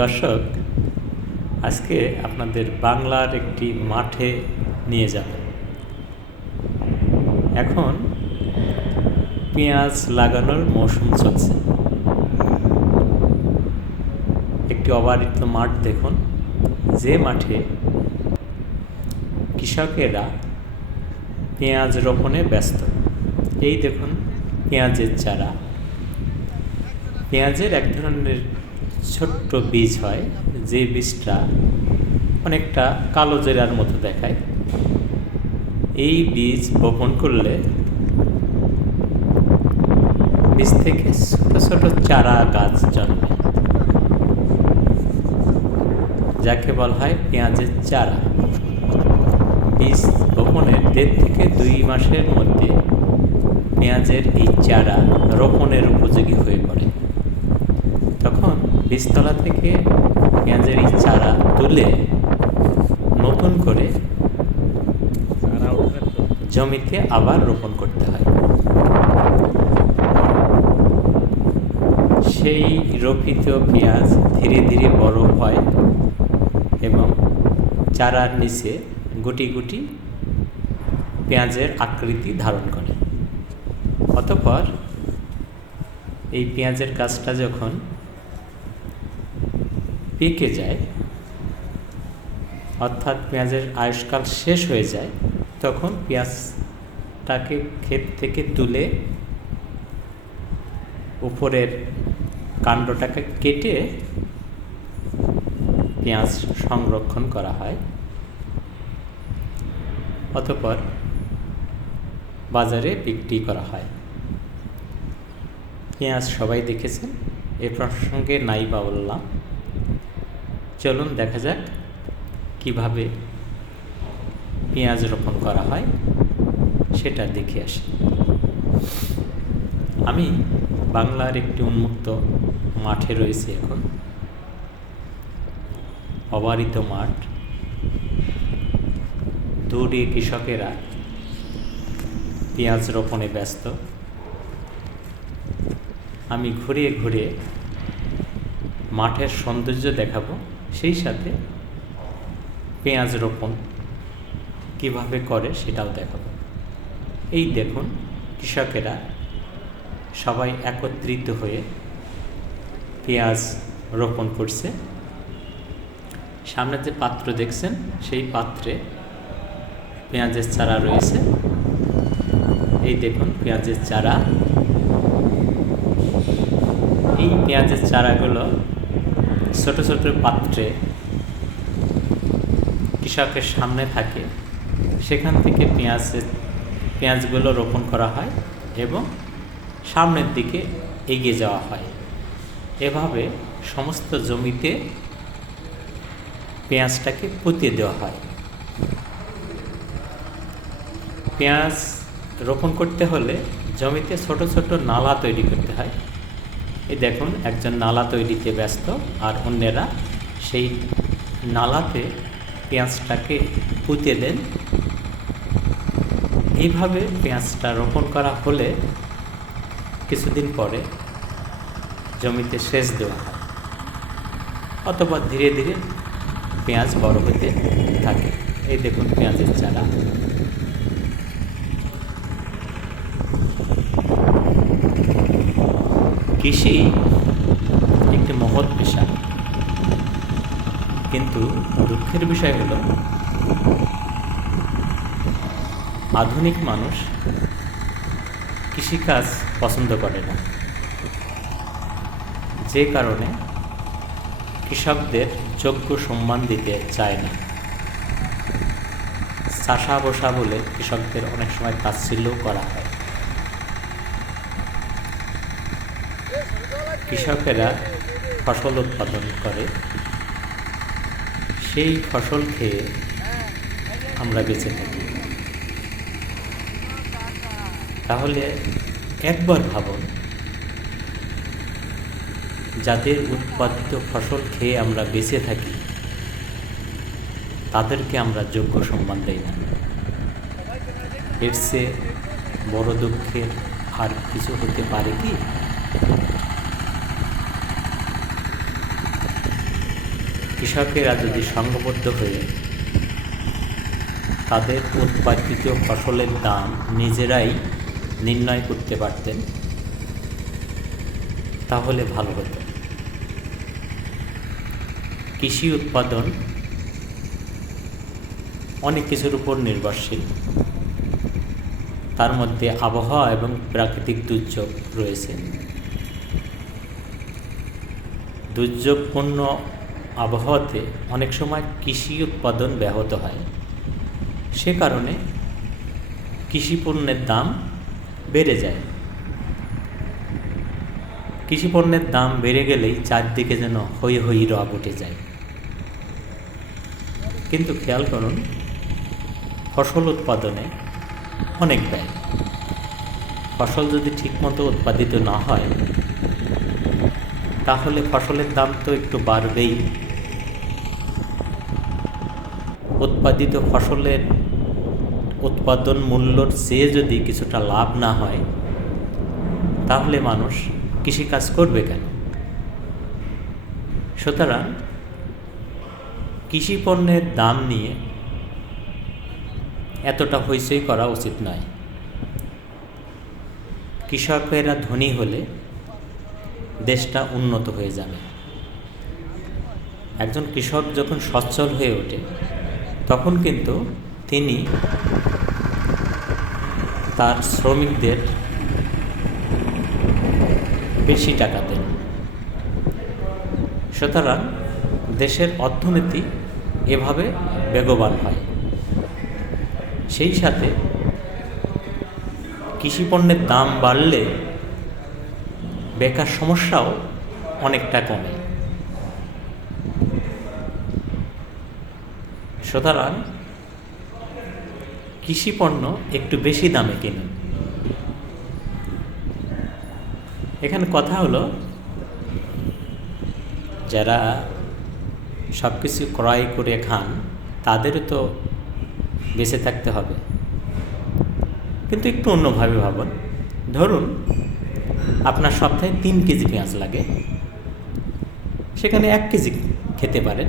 দর্শক, আজকে আপনাদের বাংলার একটি মাঠে নিয়ে যাব। এখন পেঁয়াজ লাগানোর মৌসুম চলছে। একটি অবারিত মাঠ দেখুন, যে মাঠে কৃষকেরা পেঁয়াজ রোপণে ব্যস্ত। এই দেখুন পেঁয়াজের চারা। পেঁয়াজের এক ধরনের ছোট্ট বীজ হয়, যে বীজটা অনেকটা কালো জিরার মতো দেখায়। এই বীজ বপন করলে বীজ থেকে ছোট ছোট চারা গাছ জন্মে, যাকে বলা হয় পেঁয়াজের চারা। বীজ বপনের 1.5 থেকে 2 মাসের মধ্যে পেঁয়াজের এই চারা রোপণের উপযোগী হয়ে পড়ে। তখন বীজতলা থেকে পেঁয়াজের এই চারা তুলে নতুন করে জমিতে আবার রোপণ করতে হয়। সেই রোপিত পেঁয়াজ ধীরে ধীরে বড় হয় এবং চারার নিচে গুটি গুটি পেঁয়াজের আকৃতি ধারণ করে। অতঃপর এই পেঁয়াজের গাছটা যখন পেকে যায়, অর্থাৎ পেঁয়াজের আয়ুষ্কাল শেষ হয়ে যায়, তখন পেঁয়াজটাকে ক্ষেত থেকে তুলে উপরের কাণ্ডটাকে কেটে পেঁয়াজ সংরক্ষণ করা হয়। অতঃপর বাজারে বিক্রি করা হয়। পেঁয়াজ সবাই দেখেছেন, এ প্রসঙ্গে নাই বা বললাম। চলুন দেখা যাক কিভাবে পেঁয়াজ রোপণ করা হয়, সেটা দেখে আসি। আমি বাংলার একটি উন্মুক্ত মাঠে রয়েছি এখন। অবারিত মাঠ, দূরে কৃষকেরা পেঁয়াজ রোপণে ব্যস্ত। আমি ঘুরে ঘুরে মাঠের সৌন্দর্য দেখাবো, সেই সাথে পেঁয়াজ রোপণ কীভাবে করে সেটাও দেখাবো। এই দেখুন কৃষকেরা সবাই একত্রিত হয়ে পেঁয়াজ রোপণ করছে। সামনে যে পাত্র দেখছেন, সেই পাত্রে পেঁয়াজের চারা রয়েছে। এই দেখুন পেঁয়াজের চারা। এই পেঁয়াজের চারাগুলো ছোট ছোট পাত্রে কৃষকের সামনে থাকে, সেখান থেকে পেঁয়াজগুলো রোপণ করা হয় এবং সামনের দিকে এগিয়ে যাওয়া হয়। এভাবে সমস্ত জমিতে পেঁয়াজটাকে পুঁতিয়ে দেওয়া হয়। পেঁয়াজ রোপণ করতে হলে জমিতে ছোট ছোট নালা তৈরি করতে হয়। এই দেখুন একজন নালা তৈরিতে ব্যস্ত, আর অন্যেরা সেই নালাতে পেঁয়াজটাকে পুঁতে দেন। এইভাবে পেঁয়াজটা রোপণ করা হলে কিছুদিন পরে জমিতে সেচ দেওয়া হয়। অথবা ধীরে ধীরে পেঁয়াজ বড় হতে থাকে। এই দেখুন পেঁয়াজের চারা। কৃষি একটি মহৎ পেশা, কিন্তু দুঃখের বিষয় হলো আধুনিক মানুষ কৃষিকাজ পছন্দ করে না, যে কারণে কৃষকদের যোগ্য সম্মান দিতে চায় না। চাষা বসা বলে কৃষকদের অনেক সময় তাচ্ছিল্যও করা হয়। কৃষকেরা ফসল উৎপাদন করে, সেই ফসল খেয়ে আমরা বেঁচে থাকি। তাহলে একবার ভাবুন, যাদের উৎপাদিত ফসল খেয়ে আমরা বেঁচে থাকি, তাদেরকে আমরা যোগ্য সম্মান দেই না। এর চেয়ে বড় দুঃখের আর কিছু হতে পারে কি? কৃষকেরা যদি সংঘবদ্ধ হয়ে তাদের উৎপাদিত ফসলের দাম নিজেরাই নির্ণয় করতে পারতেন তাহলে ভালো হতো। কৃষি উৎপাদন অনেক কিছুর উপর নির্ভরশীল, তার মধ্যে আবহাওয়া এবং প্রাকৃতিক দুর্যোগ রয়েছে। দুর্যোগপূর্ণ আবহাওয়াতে অনেক সময় কৃষি উৎপাদন ব্যাহত হয়, সে কারণে কৃষি পণ্যের দাম বেড়ে যায়। কৃষি পণ্যের দাম বেড়ে গেলেই চারদিকে যেন হৈ হৈ রব উঠে যায়। কিন্তু খেয়াল করুন, ফসল উৎপাদনে অনেক ব্যয়। ফসল যদি ঠিকমতো উৎপাদিত না হয় তাহলে ফসলের দাম তো একটু বাড়বেই। উৎপাদিত ফসলের উৎপাদন মূল্যর চেয়ে যদি কিছুটা লাভ না হয় তাহলে মানুষ কৃষিকাজ করবে কেন? সুতরাং কৃষি পণ্যের দাম নিয়ে এতটা হইচই করা উচিত নয়। কৃষকেরা ধনী হলে দেশটা উন্নত হয়ে যাবে। একজন কৃষক যখন সচ্ছল হয়ে ওঠে তখন কিন্তু তিনি তার শ্রমিকদের বেশি টাকা দেন। সুতরাং দেশের অর্থনীতি এভাবে বেগবান হয়। সেই সাথে কৃষি পণ্যের দাম বাড়লে বেকার সমস্যাও অনেকটা কমে। সুতরাং কৃষি পণ্য একটু বেশি দামে কিনুন। এখানে কথা হলো, যারা সব কিছু ক্রয় করে খান তাদেরও তো বেঁচে থাকতে হবে, কিন্তু একটু অন্যভাবে ভাবুন। ধরুন আপনার সপ্তাহে 3 কেজি পেঁয়াজ লাগে, সেখানে 1 কেজি খেতে পারেন,